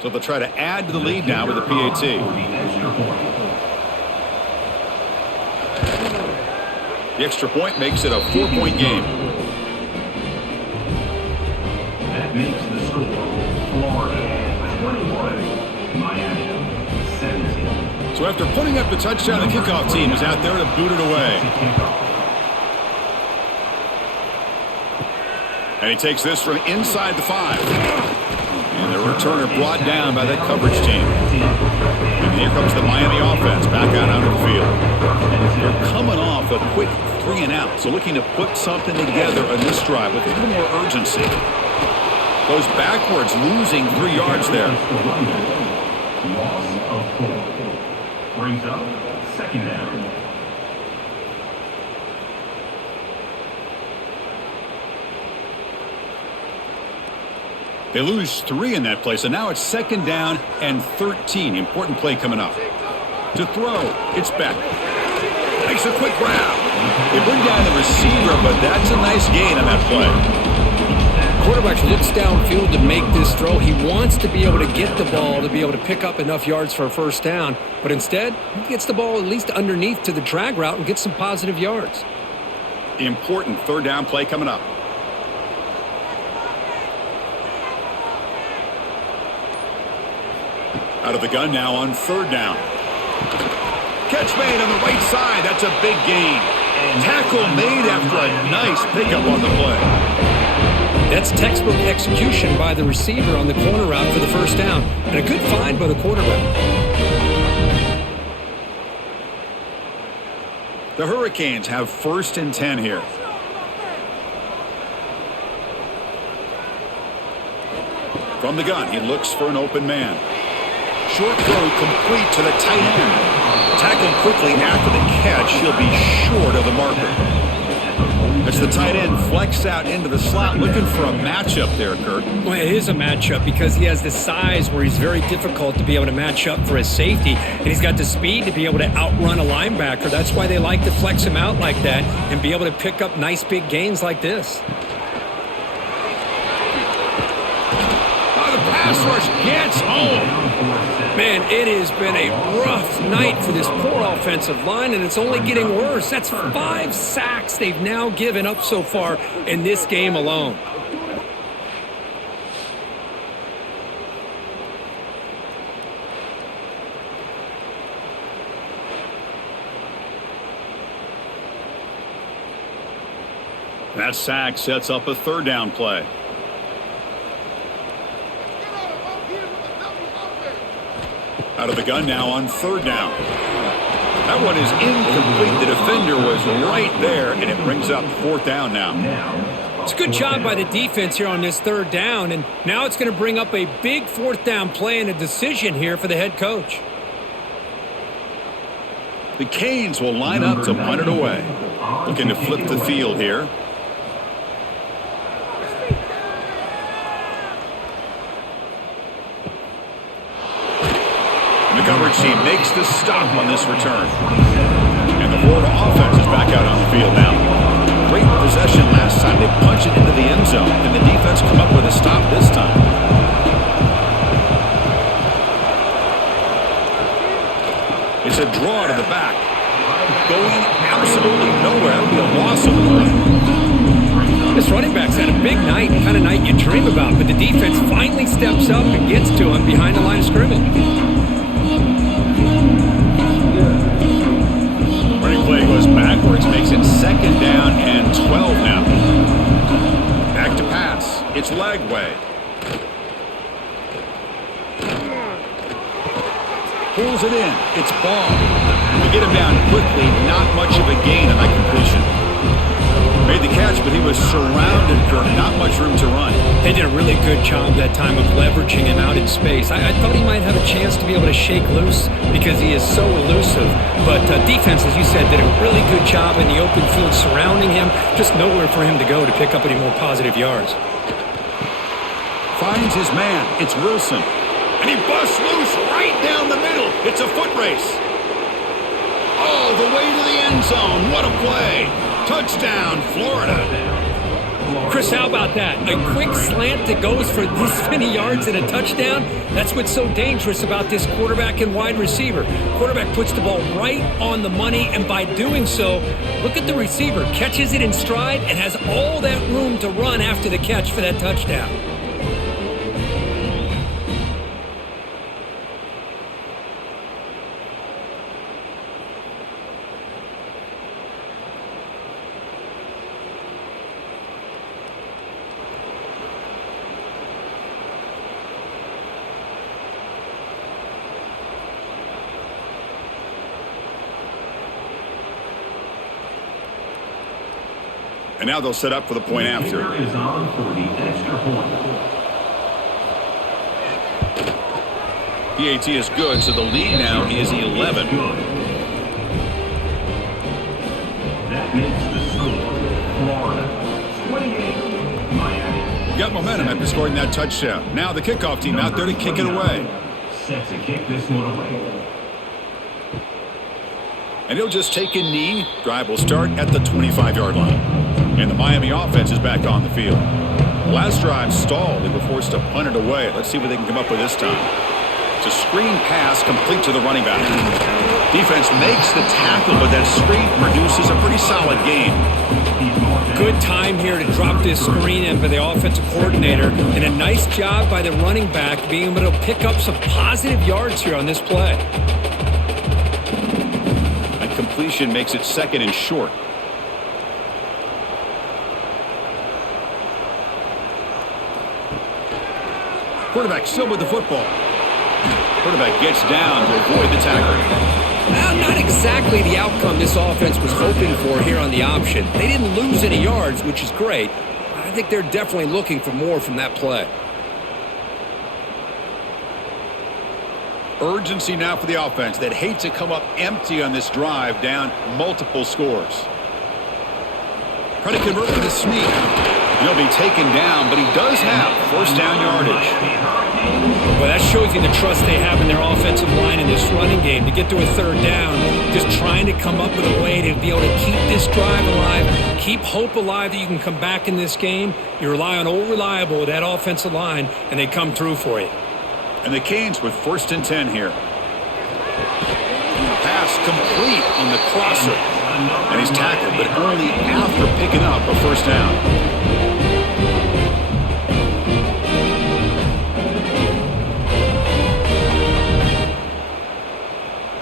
So they'll try to add to the lead now with a PAT. The extra point makes it a 4-point game. That makes the score Florida 21, Miami 17. So after putting up the touchdown, the kickoff team is out there to boot it away. And he takes this from inside the 5. And the returner brought down by that coverage team. And here comes the Miami offense back out onto the field. They're quick 3 and out. So looking to put something together on this drive with a little more urgency. Goes backwards, losing 3 yards there. Loss of 4. Brings up second down. They lose 3 in that play, so now it's second down and 13. Important play coming up. To throw, it's Beck. Makes a quick grab. They bring down the receiver, but that's a nice gain on that play. Quarterback looks downfield to make this throw. He wants to be able to get the ball to be able to pick up enough yards for a first down, but instead, he gets the ball at least underneath to the drag route and gets some positive yards. The important third down play coming up. Out of the gun now on third down. Catch made on the right side. That's a big gain. Tackle made after a nice pickup on the play. That's textbook execution by the receiver on the corner route for the first down, and a good find by the quarterback. The Hurricanes have 1st and 10 here. From the gun, he looks for an open man. Short throw complete to the tight end. Tackled quickly after the catch. He'll be short of the marker. As the tight end flexed out into the slot, looking for a matchup there, Kurt. Well, it is a matchup because he has the size where he's very difficult to be able to match up for his safety, and he's got the speed to be able to outrun a linebacker. That's why they like to flex him out like that and be able to pick up nice big gains like this. Pass rush gets home. Man, it has been a rough night for this poor offensive line, and it's only getting worse. That's 5 sacks they've now given up so far in this game alone. That sack sets up a third down play. Out of the gun now on third down. That one is incomplete. The defender was right there, and it brings up 4th down now. It's a good job by the defense here on this third down, and now it's going to bring up a big 4th down play and a decision here for the head coach. The Canes will line up to punt it away. Looking to flip the field here. The coverage team makes the stop on this return. And the Florida offense is back out on the field now. Great possession last time. They punch it into the end zone. And the defense come up with a stop this time. It's a draw to the back. Going absolutely nowhere. That'll be a loss of the play. This running back's had a big night, the kind of night you dream about. But the defense finally steps up and gets to him behind the line of scrimmage. Play goes backwards, makes it second down and 12 now. Back to pass. It's Lagway. Pulls it in. It's Ball. To get him down quickly, not much of a gain on that completion. Made the catch, but he was surrounded, Kurt. Not much room to run. They did a really good job that time of leveraging him out in space. I thought he might have a chance to be able to shake loose because he is so elusive. But defense, as you said, did a really good job in the open field surrounding him. Just nowhere for him to go to pick up any more positive yards. Finds his man. It's Wilson. And he busts loose right down the middle. It's a foot race. All the way to the end zone. What a play. Touchdown, Florida. Chris, how about that? A quick slant that goes for this many yards and a touchdown? That's what's so dangerous about this quarterback and wide receiver. Quarterback puts the ball right on the money, and by doing so, look at the receiver. Catches it in stride and has all that room to run after the catch for that touchdown. And now they'll set up for the point after. Kicker is on for the extra point. PAT is good, so the lead now is 11. That makes the score Florida 28, Miami. Got momentum after scoring that touchdown. Now the kickoff team out there to kick it away. Set to kick this one away. And he'll just take a knee. Drive will start at the 25-yard line. And the Miami offense is back on the field. Last drive stalled. They were forced to punt it away. Let's see what they can come up with this time. It's a screen pass complete to the running back. Defense makes the tackle, but that screen produces a pretty solid gain. Good time here to drop this screen in by the offensive coordinator. And a nice job by the running back being able to pick up some positive yards here on this play. A completion makes it second and short. Quarterback still with the football. Quarterback gets down to avoid the tackle. Well, not exactly the outcome this offense was hoping for here on the option. They didn't lose any yards, which is great. I think they're definitely looking for more from that play. Urgency now for the offense. They'd hate to come up empty on this drive, down multiple scores. Trying to convert with a sneak. He'll be taken down, but he does have first down yardage. Well, that shows you the trust they have in their offensive line in this running game to get to a third down. Just trying to come up with a way to be able to keep this drive alive, keep hope alive that you can come back in this game. You rely on old reliable, that offensive line, and they come through for you. And the Canes with first and 10 here. Pass complete on the crosser. And he's tackled, but only after picking up a first down.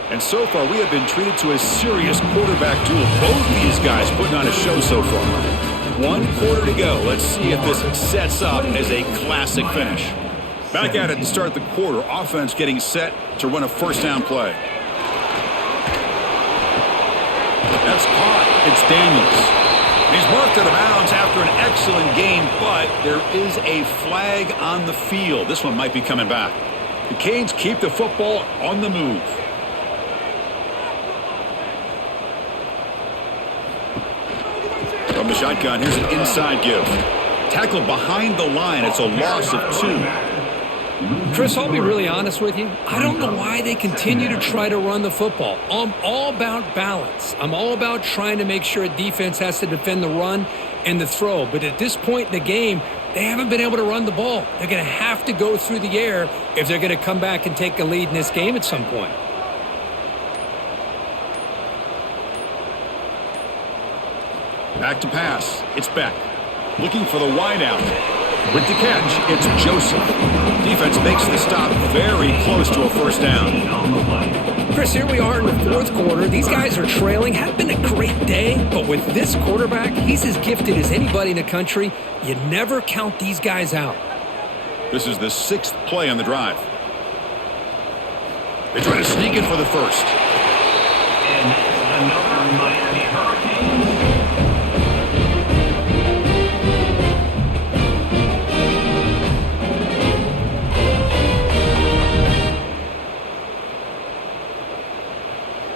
And so far, we have been treated to a serious quarterback duel. Both these guys putting on a show so far. 1 quarter to go. Let's see if this sets up as a classic finish. Back at it to start the quarter. Offense getting set to run a first down play. That's caught. It's Daniels. He's marked out of bounds after an excellent game, but there is a flag on the field. This one might be coming back. The Canes keep the football on the move. From the shotgun, here's an inside give. Tackled behind the line. It's a loss of 2. Chris, I'll be really honest with you. I don't know why they continue to try to run the football. I'm all about balance. I'm all about trying to make sure a defense has to defend the run and the throw. But at this point in the game, they haven't been able to run the ball. They're going to have to go through the air if they're going to come back and take a lead in this game at some point. Back to pass. It's Beck. Looking for the wideout. With the catch, it's Joseph. Defense makes the stop very close to a first down. Chris, here we are in the fourth quarter. These guys are trailing. Had been a great day, but with this quarterback, he's as gifted as anybody in the country. You never count these guys out. This is the 6th play on the drive. They try to sneak in for the first. And another Miami Hurricanes.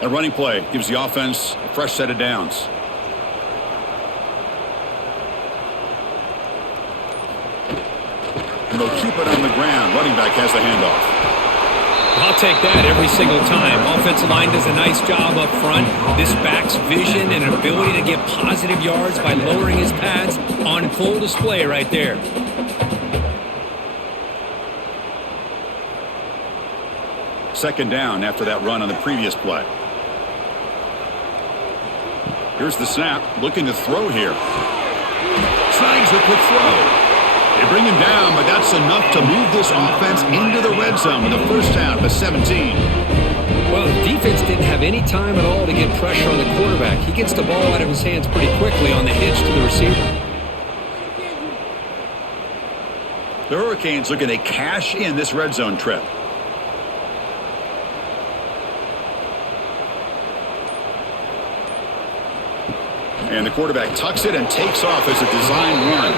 A running play gives the offense a fresh set of downs. And they'll keep it on the ground. Running back has the handoff. I'll take that every single time. Offensive line does a nice job up front. This back's vision and ability to get positive yards by lowering his pads on full display right there. Second down after that run on the previous play. Here's the snap, looking to throw here. Snags a quick throw. They bring him down, but that's enough to move this offense into the red zone with a first down to 17. Well, the defense didn't have any time at all to get pressure on the quarterback. He gets the ball out of his hands pretty quickly on the hitch to the receiver. The Hurricanes looking to cash in this red zone trip. And the quarterback tucks it and takes off as a design run.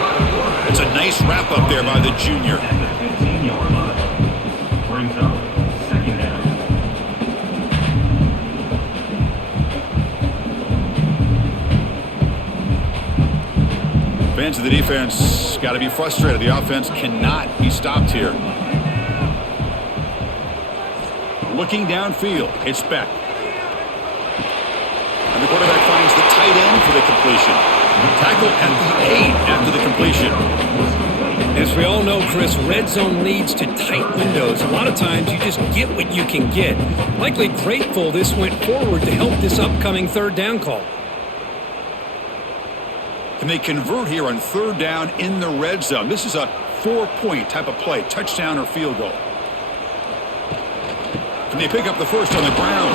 It's a nice wrap up there by the junior. At the 15-yard line. Brings up second down. Fans of the defense got to be frustrated. The offense cannot be stopped here. Looking downfield, it's Beck. And the quarterback finds the tight end for the completion. Tackle at the 8 after the completion. As we all know, Chris, red zone leads to tight windows. A lot of times you just get what you can get. Likely grateful this went forward to help this upcoming third down call. Can they convert here on third down in the red zone? This is a 4-point type of play, touchdown or field goal. Can they pick up the first on the ground?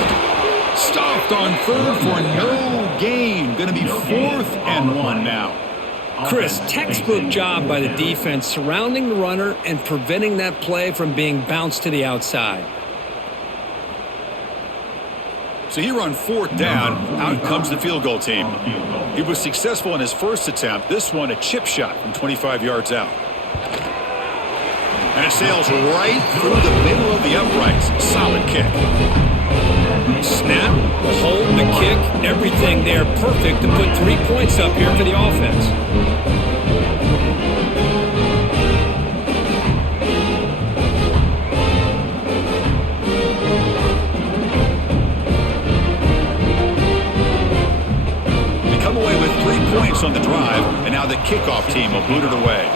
Stopped on third for no gain. Going to be 4th and 1 now. Chris, textbook job by the defense surrounding the runner and preventing that play from being bounced to the outside. So here on 4th down, out comes the field goal team. He was successful in his first attempt. This one, a chip shot from 25 yards out. And it sails right through the middle of the uprights. Solid kick. Snap, the hold, the kick, everything there perfect to put 3 points up here for the offense. They come away with 3 points on the drive, and now the kickoff team will boot it away.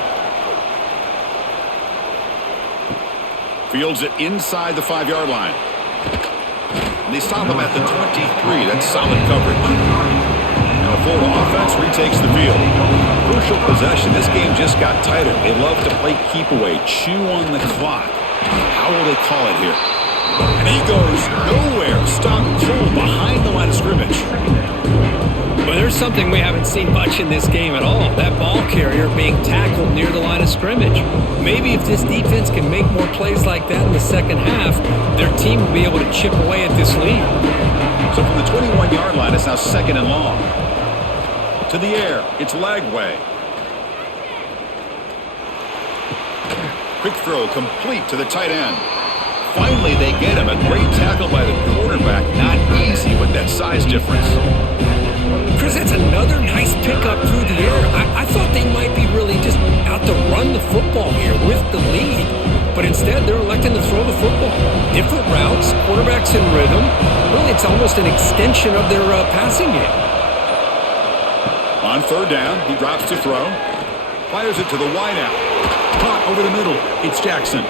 Fields it inside the 5-yard line. And they stop him at the 23. That's solid coverage. And the Florida offense retakes the field. Crucial possession. This game just got tighter. They love to play keep away, chew on the clock. How will they call it here? And he goes nowhere. Stopped cold behind the line of scrimmage. Well, there's something we haven't seen much in this game at all. That ball carrier being tackled near the line of scrimmage. Maybe if this defense can make more plays like that in the second half, their team will be able to chip away at this lead. So from the 21-yard line, it's now 2nd and long. To the air, it's Lagway. Quick throw complete to the tight end. Finally, they get him. A great tackle by the quarterback. Not easy with that size difference. Chris, that's another nice pickup through the air. I thought they might be really just out to run the football here with the lead. But instead, they're electing to throw the football. Different routes, quarterbacks in rhythm. Really, it's almost an extension of their passing game. On 3rd down, he drops to throw. Fires it to the wideout. Caught over the middle. It's Jackson.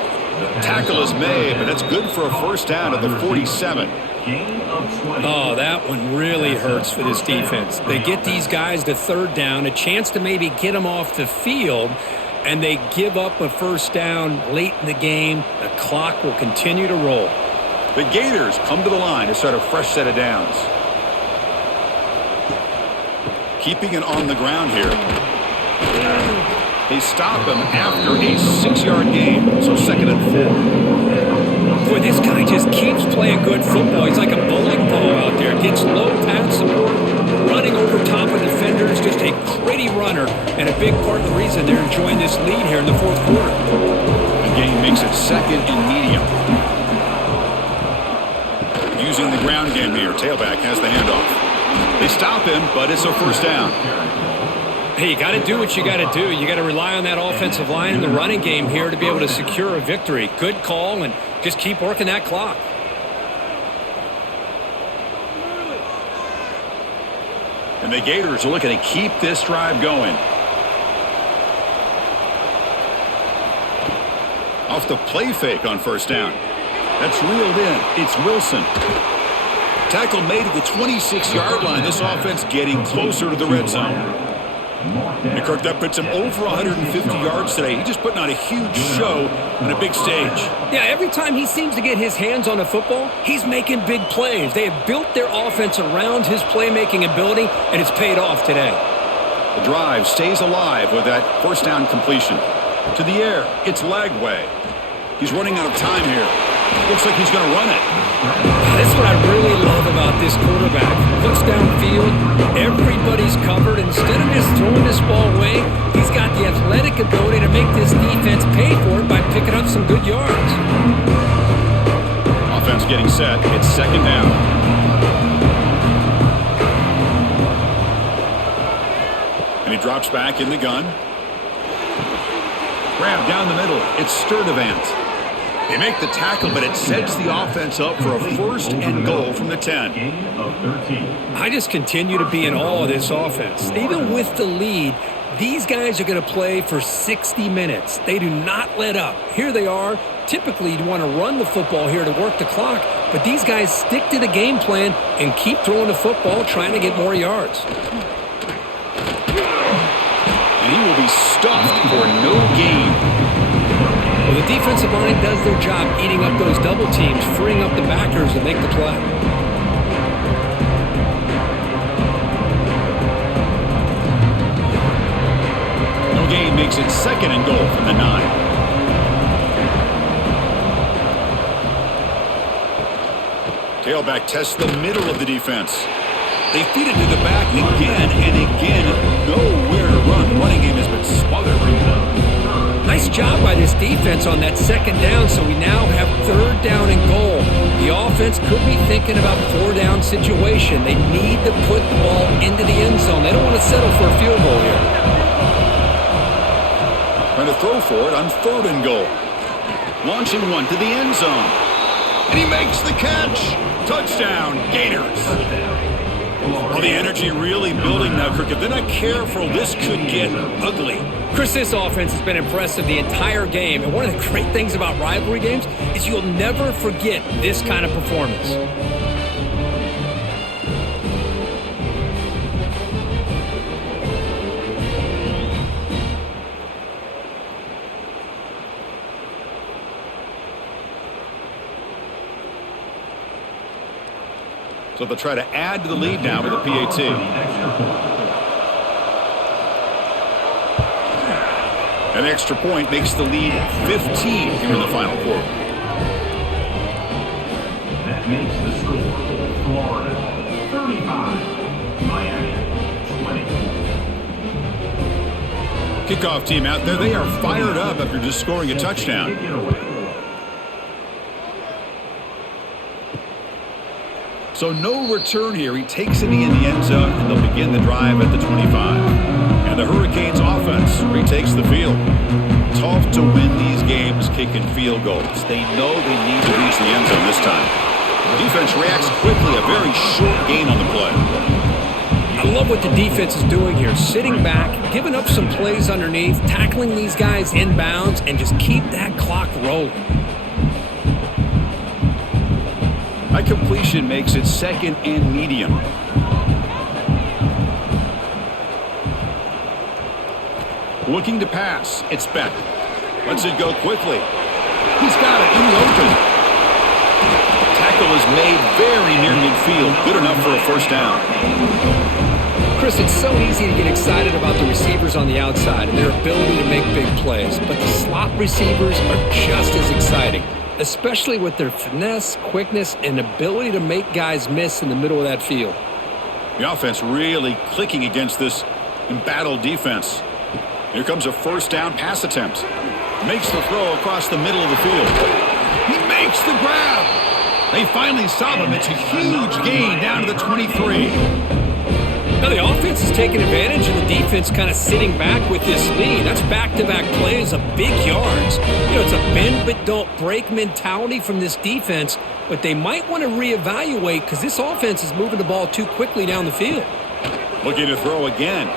Tackle is made, but that's good for a 1st down at the 47. Oh, that one really hurts for this defense. They get these guys to 3rd down, a chance to maybe get them off the field, and they give up a 1st down late in the game. The clock will continue to roll. The Gators come to the line to start a fresh set of downs. Keeping it on the ground here. They stop him after a 6-yard gain, so 2nd and 4. Boy, this guy just keeps playing good football. He's like a bowling ball out there. Gets low pad support, running over top of defenders. Just a gritty runner, and a big part of the reason they're enjoying this lead here in the 4th quarter. The game makes it 2nd and medium. Using the ground game here. Tailback has the handoff. They stop him, but it's a 1st down. Hey, you got to do what you got to do. You got to rely on that offensive line in the running game here to be able to secure a victory. Good call, and just keep working that clock. And the Gators are looking to keep this drive going. Off the play fake on 1st down. That's reeled in. It's Wilson. Tackle made at the 26-yard line. This offense getting closer to the red zone. And Kirk, that puts him over 150 yards today. He's just putting on a huge show on a big stage. Yeah, every time he seems to get his hands on the football, he's making big plays. They have built their offense around his playmaking ability, and it's paid off today. The drive stays alive with that 1st down completion. To the air, it's Lagway. He's running out of time here. Looks like he's going to run it. That's what I really love about this quarterback. Looks downfield, everybody's covered, set. It's second down. And he drops back in the gun. Grab down the middle. It's Sturdivant. They make the tackle, but it sets the offense up for a first and goal from the 10. I just continue to be in awe of this offense. Even with the lead, these guys are going to play for 60 minutes. They do not let up. Here they are. Typically, you want to run the football here to work the clock, but these guys stick to the game plan and keep throwing the football, trying to get more yards. And he will be stuffed for no gain. Well, the defensive line does their job eating up those double teams, freeing up the backers to make the play. No gain makes it second and goal from the 9. Tailback tests the middle of the defense. They feed it to the back again and again. Nowhere to run. The running game has been smothered. Nice job by this defense on that second down, so we now have third down and goal. The offense could be thinking about four-down situation. They need to put the ball into the end zone. They don't want to settle for a field goal here. Trying to throw for it on third and goal. Launching one to the end zone. And he makes the catch. Touchdown, Gators. Well, the energy really building now, Kirk. If they're not careful, this could get ugly. Chris, this offense has been impressive the entire game. And one of the great things about rivalry games is you'll never forget this kind of performance. So they'll try to add to the lead now with a PAT. An extra point makes the lead 15 here in the final quarter. That makes the score Florida 35, Miami 20. Kickoff team out there. They are fired up after just scoring a touchdown. So no return here. He takes it in the end zone, and they'll begin the drive at the 25. And the Hurricanes offense retakes the field. Tough to win these games kicking field goals. They know they need to reach the end zone this time. The defense reacts quickly, a very short gain on the play. I love what the defense is doing here. Sitting back, giving up some plays underneath, tackling these guys inbounds, and just keep that clock rolling. High completion makes it second and medium. Looking to pass. It's Beck. Lets it go quickly. He's got it in the open. Tackle is made very near midfield. Good enough for a first down. Chris, it's so easy to get excited about the receivers on the outside and their ability to make big plays, but the slot receivers are just as exciting, especially with their finesse, quickness, and ability to make guys miss in the middle of that field. The offense really clicking against this embattled defense. Here comes a first down pass attempt. Makes the throw across the middle of the field. He makes the grab. They finally stop him. It's a huge gain down to the 23. Now the offense is taking advantage of the defense kind of sitting back with this lead. That's back-to-back plays of big yards. You know, it's a bend but don't break mentality from this defense, but they might want to reevaluate because this offense is moving the ball too quickly down the field. Looking to throw again.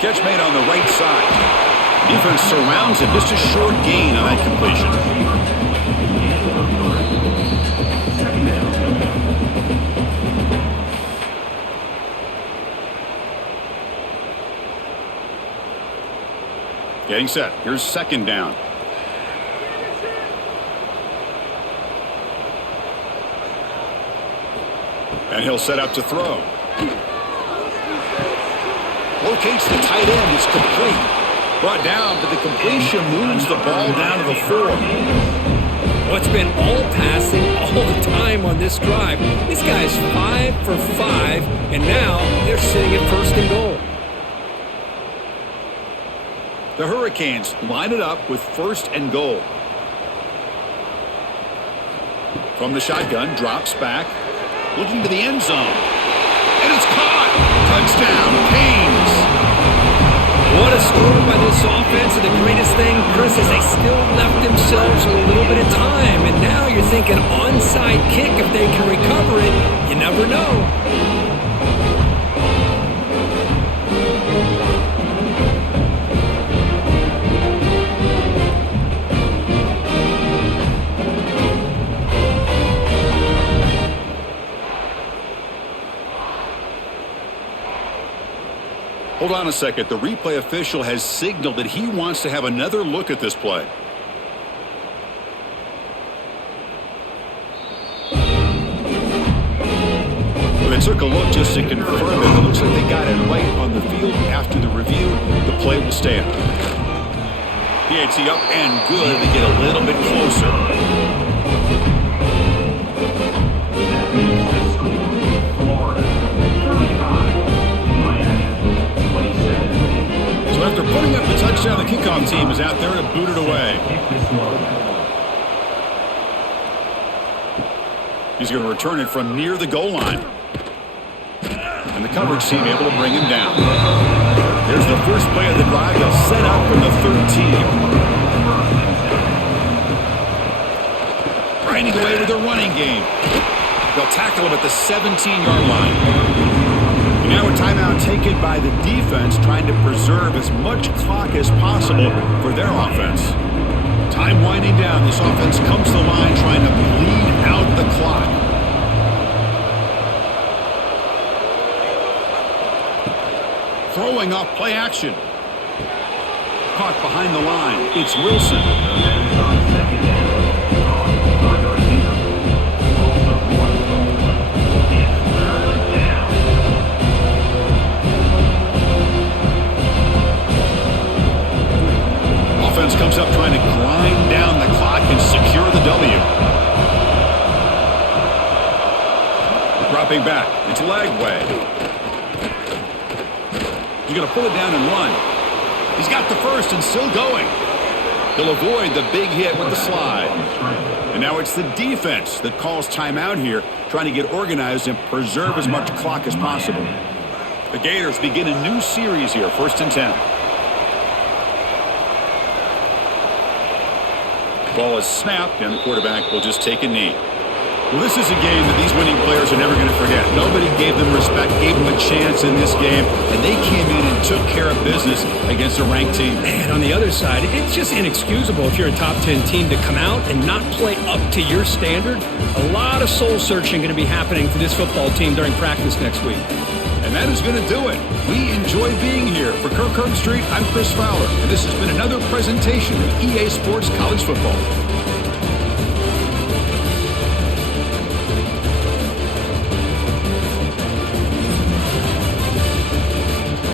Catch made on the right side. Defense surrounds him. Just a short gain on that completion. Getting set. Here's second down. And he'll set up to throw. Locates the tight end. It's complete. Brought down, but the completion moves the ball down to the 4. Well, it's been all passing all the time on this drive. This guy's 5 for 5, and now they're sitting at first and goal. The Hurricanes line it up with first and goal. From the shotgun, drops back, looking to the end zone. And it's caught! Touchdown, Canes! What a score by this offense, and the greatest thing, Chris, is they still left themselves with a little bit of time, and now you're thinking onside kick if they can recover it. You never know. Hold on a second. The replay official has signaled that he wants to have another look at this play. Well, they took a look just to confirm it. It looks like they got it right on the field. After the review, the play will stand. PAT up and good. They get a little bit closer. So after putting up the touchdown, the kickoff team is out there to boot it away. He's going to return it from near the goal line. And the coverage team able to bring him down. There's the first play of the drive. They'll set up from the 13. Grinding away with their running game. They'll tackle him at the 17-yard line. Now a timeout taken by the defense, trying to preserve as much clock as possible for their offense. Time winding down. This offense comes to the line trying to bleed out the clock. Throwing off play action. Caught behind the line. It's Wilson. Offense comes up trying to grind down the clock and secure the W. Dropping back. It's Lagway. He's going to pull it down and run. He's got the first and still going. He'll avoid the big hit with the slide. And now it's the defense that calls timeout here, trying to get organized and preserve as much clock as possible. The Gators begin a new series here, 1st and 10. Ball is snapped, and the quarterback will just take a knee. Well, this is a game that these winning players are never going to forget. Nobody gave them respect, gave them a chance in this game, and they came in and took care of business against a ranked team. And on the other side, it's just inexcusable if you're a top 10 team to come out and not play up to your standard. A lot of soul searching going to be happening for this football team during practice next week. And that is going to do it. We enjoy being here. For Kirk Herbstreit, I'm Chris Fowler, and this has been another presentation of EA Sports College Football.